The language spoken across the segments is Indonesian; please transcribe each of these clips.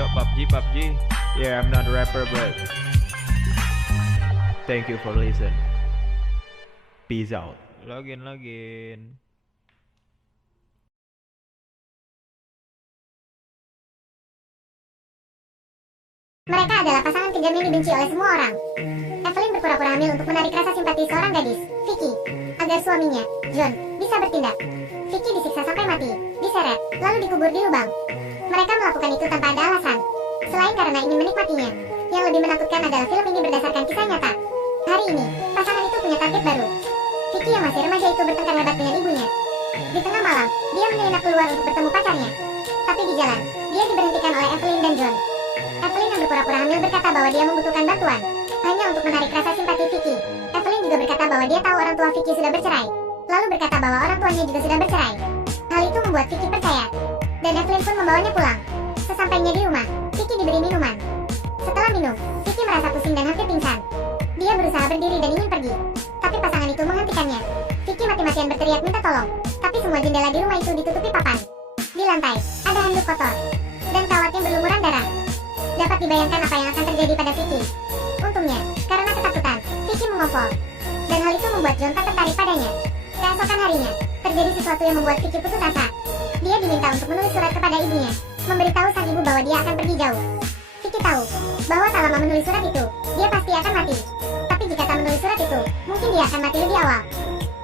Yo, PUBG. Yeah, I'm not a rapper, but thank you for listen. Peace out. Login. Mereka adalah pasangan kejam yang dibenci oleh semua orang. Evelyn berpura-pura hamil untuk menarik rasa simpati seorang gadis, Vicky, agar suaminya, John, bisa bertindak. Vicky disiksa sampai mati, diseret, lalu dikubur di lubang. Mereka melakukan itu tanpa ada alasan, selain karena ingin menikmatinya. Yang lebih menakutkan adalah film ini berdasarkan kisah nyata. Hari ini, pasangan itu punya target baru. Vicky yang masih remaja itu bertengkar hebat dengan ibunya. Di tengah malam, dia menyelinap keluar untuk bertemu pacarnya. Tapi di jalan, dia diberhentikan oleh Evelyn dan John. Evelyn yang berpura-pura hamil berkata bahwa dia membutuhkan bantuan, hanya untuk menarik rasa simpati Vicky. Evelyn juga berkata bahwa dia tahu orang tua Vicky sudah bercerai, lalu berkata bahwa orang tuanya juga sudah bercerai. Hal itu membuat Vicky percaya, dan Evelyn pun membawanya pulang. Sesampainya di rumah, Vicky diberi minuman. Setelah minum, Vicky merasa pusing dan hampir pingsan. Dia berusaha berdiri dan ingin pergi, tapi pasangan itu menghentikannya. Vicky mati-matian berteriak minta tolong, tapi semua jendela di rumah itu ditutupi papan. Di lantai, ada handuk kotor, dan kawat yang berlumuran darah. Dapat dibayangkan apa yang akan terjadi pada Vicky. Untungnya, karena ketakutan, Vicky mengompol. Dan hal itu membuat John tak tertarik padanya. Keesokan harinya, terjadi sesuatu yang membuat Vicky putus asa. Dia diminta untuk menulis surat kepada ibunya, memberitahu sang ibu bahwa dia akan pergi jauh. Vicky tahu bahwa tak lama menulis surat itu, dia pasti akan mati. Tapi jika tak menulis surat itu, mungkin dia akan mati lebih awal.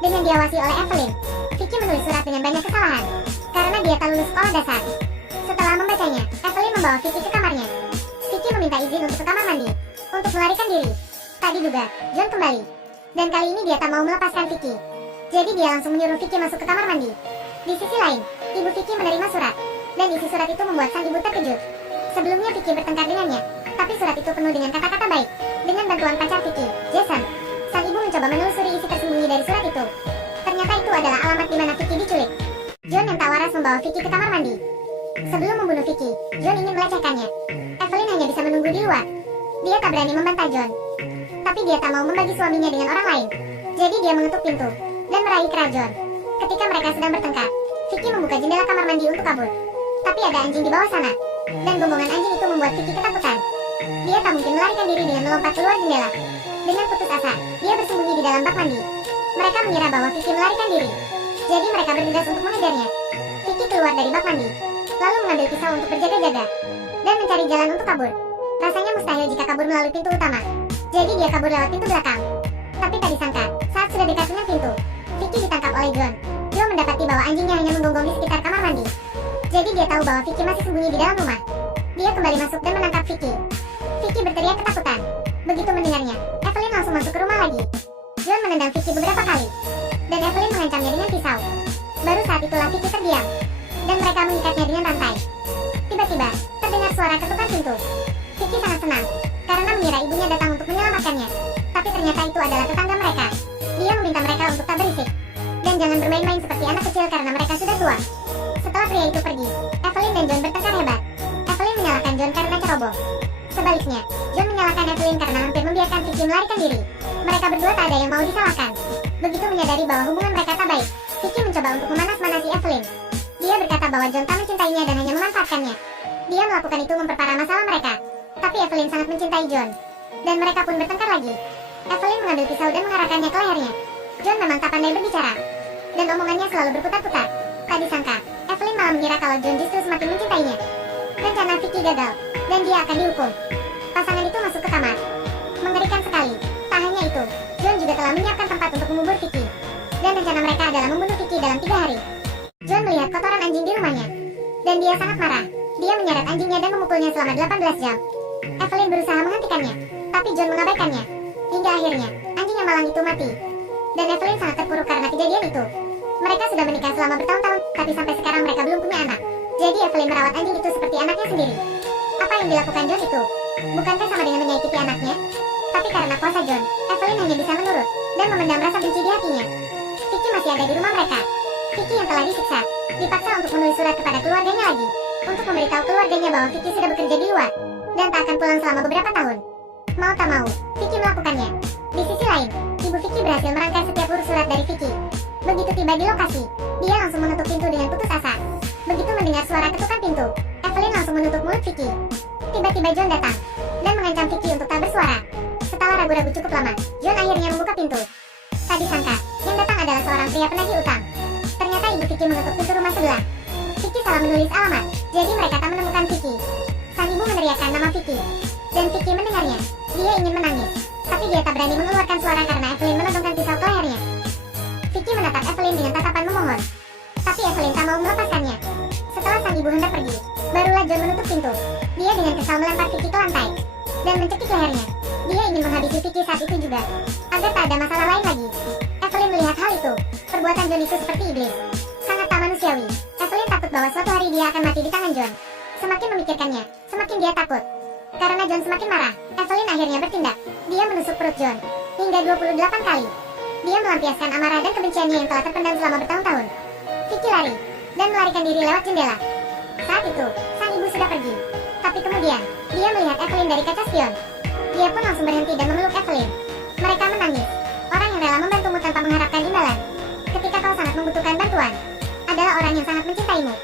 Dengan diawasi oleh Evelyn, Vicky menulis surat dengan banyak kesalahan, karena dia tak lulus sekolah dasar. Setelah membacanya, Evelyn membawa Vicky ke kamarnya. Vicky meminta izin untuk ke kamar mandi, untuk melarikan diri. Tak diduga, John kembali. Dan kali ini dia tak mau melepaskan Vicky. Jadi dia langsung menyuruh Vicky masuk ke kamar mandi. Di sisi lain, ibu Vicky menerima surat, dan isi surat itu membuat sang ibu terkejut. Sebelumnya Vicky bertengkar dengannya, tapi surat itu penuh dengan kata-kata baik. Dengan bantuan pacar Vicky, Jason, sang ibu mencoba menelusuri isi tersembunyi dari surat itu. Ternyata itu adalah alamat di mana Vicky diculik. John yang tak waras membawa Vicky ke kamar mandi. Sebelum membunuh Vicky, John ingin melecehkannya. Evelyn hanya bisa menunggu di luar. Dia tak berani membantah John, tapi dia tak mau membagi suaminya dengan orang lain. Jadi dia mengetuk pintu dan meraih kera John. Ketika mereka sedang bertengkar, Vicky membuka jendela kamar mandi untuk kabur. Tapi ada anjing di bawah sana, dan gombongan anjing itu membuat Vicky ketakutan. Dia tak mungkin melarikan diri dengan melompat keluar jendela. Dengan putus asa, dia bersembunyi di dalam bak mandi. Mereka mengira bahwa Vicky melarikan diri, jadi mereka bergegas untuk mengejarnya. Vicky keluar dari bak mandi, lalu mengambil pisau untuk berjaga-jaga, dan mencari jalan untuk kabur. Rasanya mustahil jika kabur melalui pintu utama, jadi dia kabur lewat pintu belakang. Tapi tak disangka, saat sudah dekat dengan pintu, Vicky ditangkap oleh John. John mendapati bahwa anjingnya hanya menggonggong di sekitar kamar mandi. Jadi dia tahu bahwa Vicky masih sembunyi di dalam rumah. Dia kembali masuk dan menangkap Vicky. Vicky berteriak ketakutan. Begitu mendengarnya, Evelyn langsung masuk ke rumah lagi. John menendang Vicky beberapa kali, dan Evelyn mengancamnya dengan pisau. Baru saat itulah Vicky terdiam, dan mereka mengikatnya dengan rantai. Tiba-tiba, terdengar suara ketukan pintu. Vicky sangat senang, karena mengira ibunya datang untuk menyelamatkannya. Tapi ternyata itu adalah tetangga mereka. Dia meminta mereka untuk tak berisik, dan jangan bermain-main seperti anak kecil karena mereka sudah tua. Setelah pria itu pergi, Evelyn dan John bertengkar hebat. Evelyn menyalahkan John karena ceroboh. Sebaliknya, John menyalahkan Evelyn karena hampir membiarkan Vicky melarikan diri. Mereka berdua tak ada yang mau disalahkan. Begitu menyadari bahwa hubungan mereka tak baik, Vicky mencoba untuk memanas-manasi Evelyn. Dia berkata bahwa John tak mencintainya dan hanya memanfaatkannya. Dia melakukan itu memperparah masalah mereka. Tapi Evelyn sangat mencintai John, dan mereka pun bertengkar lagi. Evelyn mengambil pisau dan mengarahkannya ke lehernya. John memang tak pandai berbicara, dan omongannya selalu berputar-putar. Tak disangka, Evelyn malah mengira kalau John justru semakin mencintainya. Rencana Vicky gagal, dan dia akan dihukum. Pasangan itu masuk ke kamar. Mengerikan sekali. Tak hanya itu, John juga telah menyiapkan tempat untuk mengubur Vicky. Dan rencana mereka adalah membunuh Vicky dalam 3 hari. John melihat kotoran anjing di rumahnya, dan dia sangat marah. Dia menyeret anjingnya dan memukulnya selama 18 jam. Evelyn berusaha menghentikannya, tapi John mengabaikannya. Hingga akhirnya, anjing yang malang itu mati. Dan Evelyn sangat terpuruk karena kejadian itu. Mereka sudah menikah selama bertahun-tahun, tapi sampai sekarang mereka belum punya anak. Jadi Evelyn merawat anjing itu seperti anaknya sendiri. Apa yang dilakukan John itu? Bukankah sama dengan menyakiti anaknya? Tapi karena kuasa John, Evelyn hanya bisa menurut, dan memendam rasa benci di hatinya. Vicky masih ada di rumah mereka. Vicky yang telah disiksa, dipaksa untuk menulis surat kepada keluarganya lagi, untuk memberitahu keluarganya bahwa Vicky sudah bekerja di luar, dan tak akan pulang selama beberapa tahun. Mau tak mau, Vicky melakukannya. Di sisi lain, ibu Vicky berhasil merangkai setiap huruf surat dari Vicky. Begitu tiba di lokasi, dia langsung menutup pintu dengan putus asa. Begitu mendengar suara ketukan pintu, Evelyn langsung menutup mulut Vicky. Tiba-tiba John datang dan mengancam Vicky untuk tak bersuara. Setelah ragu-ragu cukup lama, John akhirnya membuka pintu. Tak disangka, yang datang adalah seorang pria penagih utang. Ternyata ibu Vicky mengetuk pintu rumah sebelah. Vicky salah menulis alamat, jadi mereka tak menemukan Vicky. Sang ibu meneriakkan nama Vicky, dan Vicky mendengarnya. Dia ingin menangis, tapi dia tak berani mengeluarkan suara karena Evelyn menodongkan pisau ke lehernya. Vicky menatap Evelyn dengan tatapan memohon, tapi Evelyn tak mau melepaskannya. Setelah sang ibu hendak pergi, barulah John menutup pintu. Dia dengan kesal melempar Vicky ke lantai dan mencekik lehernya. Dia ingin menghabisi Vicky saat itu juga, agar tak ada masalah lain lagi. Evelyn melihat hal itu. Perbuatan John itu seperti iblis, sangat tak manusiawi. Evelyn takut bahwa suatu hari dia akan mati di tangan John. Semakin memikirkannya, semakin dia takut. Karena John semakin marah, Evelyn akhirnya bertindak. Dia menusuk perut John hingga 28 kali. Dia melampiaskan amarah dan kebenciannya yang telah terpendam selama bertahun-tahun. Vicky lari dan melarikan diri lewat jendela. Saat itu, sang ibu sudah pergi. Tapi kemudian, dia melihat Evelyn dari kaca spion. Dia pun langsung berhenti dan memeluk Evelyn. Mereka menangis. Orang yang rela membantumu tanpa mengharapkan imbalan ketika kau sangat membutuhkan bantuan adalah orang yang sangat mencintaimu.